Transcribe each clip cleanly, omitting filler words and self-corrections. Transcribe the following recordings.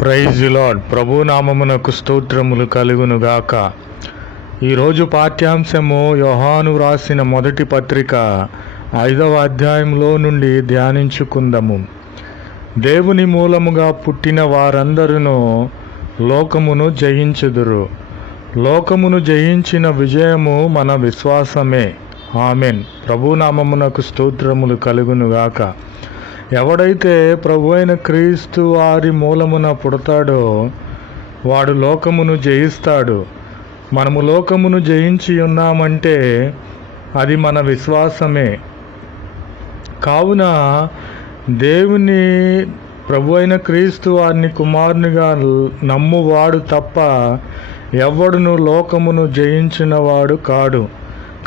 Praise the lord. ప్రభునామమునకు స్తోత్రములు కలుగునుగాక. ఈరోజు పాఠ్యాంశము యోహాను వ్రాసిన మొదటి పత్రిక 5వ అధ్యాయంలో నుండి ధ్యానించుకుందాము. దేవుని మూలముగా పుట్టిన వారందరూ లోకమును జయించుదురు. లోకమును జయించిన విజయము మన విశ్వాసమే. ఆమెన్. ప్రభునామమునకు స్తోత్రములు కలుగునుగాక. ఎవడైతే ప్రభు అయిన క్రీస్తు వారి మూలమున పుడతాడో వాడు లోకమును జయిస్తాడు. మనము లోకమును జయించి ఉన్నామంటే అది మన విశ్వాసమే. కావున దేవుని ప్రభు అయిన క్రీస్తు వారిని కుమారునిగా నమ్మువాడు తప్ప ఎవడును లోకమును జయించిన వాడు కాడు.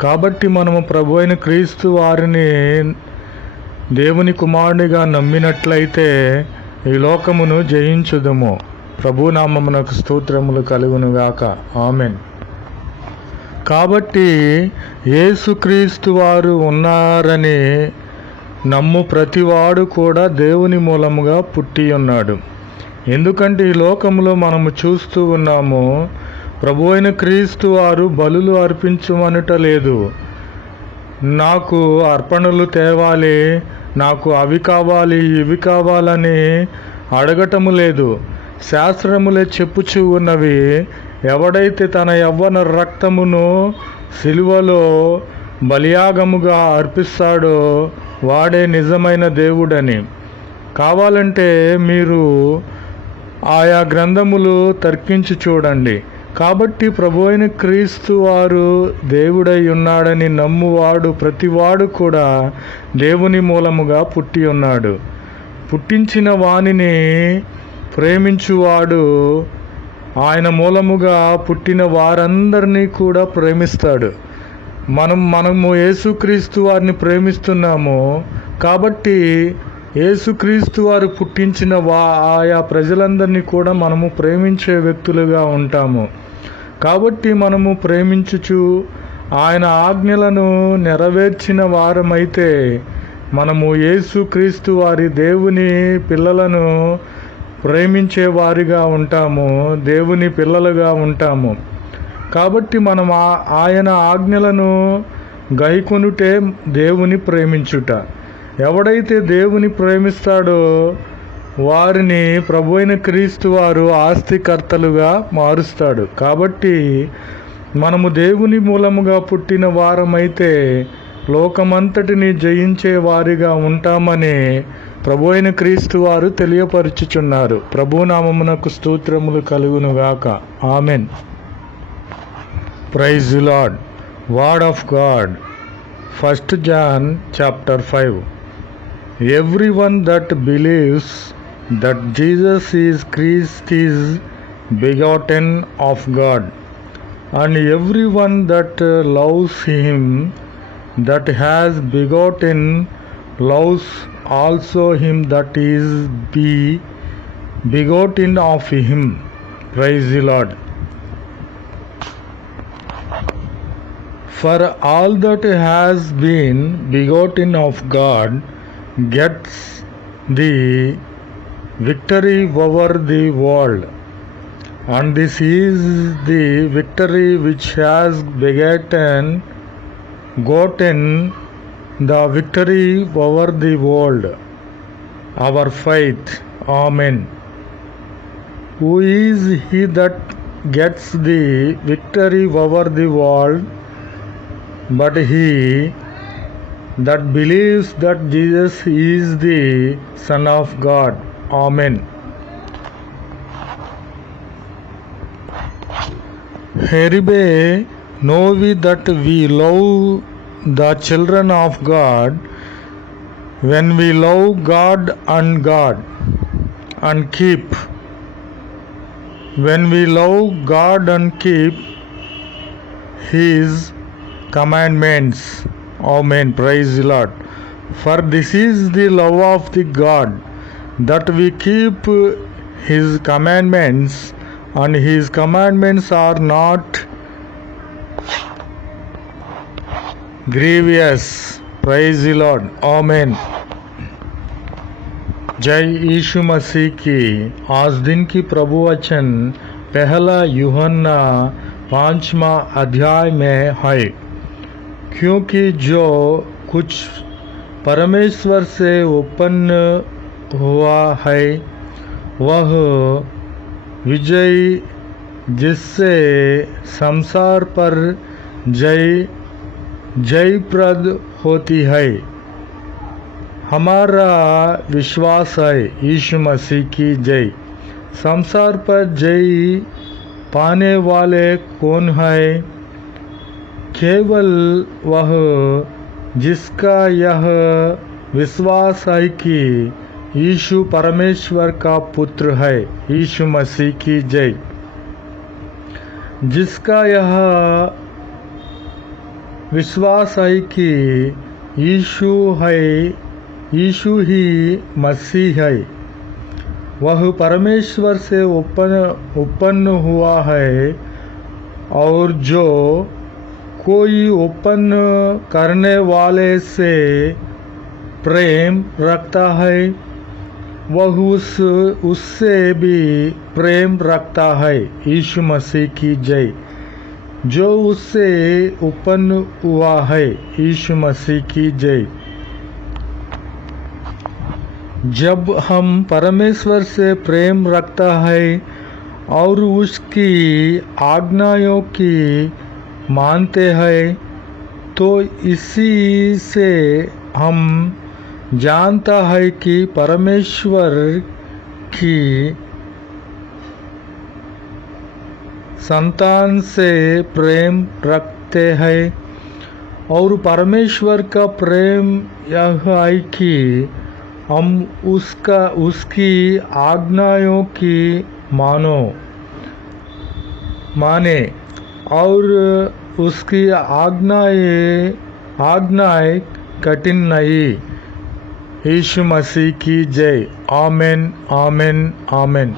కాబట్టి మనము ప్రభు అయిన క్రీస్తు వారిని దేవుని కుమారునిగా నమ్మినట్లయితే ఈ లోకమును జయించుదము. ప్రభునామమునకు స్తోత్రములు కలుగునుగాక. ఆమెన్. కాబట్టి యేసుక్రీస్తు వారు ఉన్నారని నమ్ము ప్రతివాడు కూడా దేవుని మూలముగా పుట్టి ఉన్నాడు. ఎందుకంటే ఈ లోకంలో మనము చూస్తూ ఉన్నాము, ప్రభు అయిన క్రీస్తు వారు బలులు అర్పించమనుట లేదు. నాకు అర్పణలు తేవాలి, నాకు అవి కావాలి ఇవి కావాలని అడగటము లేదు. శాస్త్రములే చెప్పుచూ ఉన్నవి, ఎవడైతే తన యవ్వన రక్తమును సిలువలో బలియాగముగా అర్పిస్తాడో వాడే నిజమైన దేవుడని. కావాలంటే మీరు ఆయా గ్రంథములు తర్కించి చూడండి. కాబట్టి ప్రభు అయిన క్రీస్తు వారు దేవుడై ఉన్నాడని నమ్మువాడు ప్రతివాడు కూడా దేవుని మూలముగా పుట్టి ఉన్నాడు. పుట్టించిన వానిని ప్రేమించువాడు ఆయన మూలముగా పుట్టిన వారందరినీ కూడా ప్రేమిస్తాడు. మనము యేసుక్రీస్తు వారిని ప్రేమిస్తున్నాము కాబట్టి యేసుక్రీస్తు వారు పుట్టించిన ఆయా ప్రజలందరినీ కూడా మనము ప్రేమించే వ్యక్తులుగా ఉంటాము. కాబట్టి మనము ప్రేమించుచు ఆయన ఆజ్ఞలను నెరవేర్చిన వారమైతే మనము యేసుక్రీస్తు వారి దేవుని పిల్లలను ప్రేమించే వారిగా ఉంటాము, దేవుని పిల్లలుగా ఉంటాము. కాబట్టి మనం ఆయన ఆజ్ఞలను గైకొనుటే దేవుని ప్రేమించుట. ఎవడైతే దేవుని ప్రేమిస్తాడో వారిని ప్రభు అయిన క్రీస్తు వారు ఆస్తికర్తలుగా మారుస్తాడు. కాబట్టి మనము దేవుని మూలముగా పుట్టిన వారమైతే లోకమంతటిని జయించే వారిగా ఉంటామని ప్రభు అయిన క్రీస్తు వారు తెలియపరుచుచున్నారు. ప్రభునామమునకు స్తోత్రములు కలుగునుగాక. Amen. Praise the Lord. Word of God. 1 John chapter 5. Everyone that believes that Jesus is Christ is begotten of God, and everyone that loves him that has begotten loves also him that is begotten of him. Praise the Lord. For all that has been begotten of God gets the victory over the world, and this is the victory which has gotten the victory over the world, our faith. Amen. Who is he that gets the victory over the world but he that believes that Jesus is the Son of God? Amen. Hereby know we that we love the children of God when we love God and keep. When we love God and keep His commandments. Amen. Praise the Lord. For this is the love of the God, that we keep His commandments, and His commandments are not grievous. Praise the Lord. Amen. जय यीशु मसीह की। आज दिन की प्रभु वचन पहला यूहन्ना 5वां अध्याय में है। क्योंकि जो कुछ परमेश्वर से उत्पन्न हुआ है वह विजयी, जिससे संसार पर जयप्रद होती है। हमारा विश्वास है यीशु मसीह की जय। संसार पर जय पाने वाले कौन है? केवल वह जिसका यह विश्वास है कि यीशु परमेश्वर का पुत्र है। यीशु मसीह की जय। जिसका यह विश्वास है कि यीशु ही मसीह है, वह परमेश्वर से उत्पन्न हुआ है, और जो कोई उत्पन्न करने वाले से प्रेम रखता है वह उससे भी प्रेम रखता है। यीशु मसीह की जय। जो उससे उत्पन्न हुआ है। यीशु मसीह की जय। जब हम परमेश्वर से प्रेम रखता है और उसकी आज्ञाओं की मानते हैं, तो इसी से हम जानता है कि परमेश्वर की संतान से प्रेम रखते हैं। और परमेश्वर का प्रेम यह है कि हम उसकी आज्ञाओं की माने और उसकी आज्ञाएं कठिन नहीं। यीशु मसीह की जय। आमेन, आमेन, आमेन।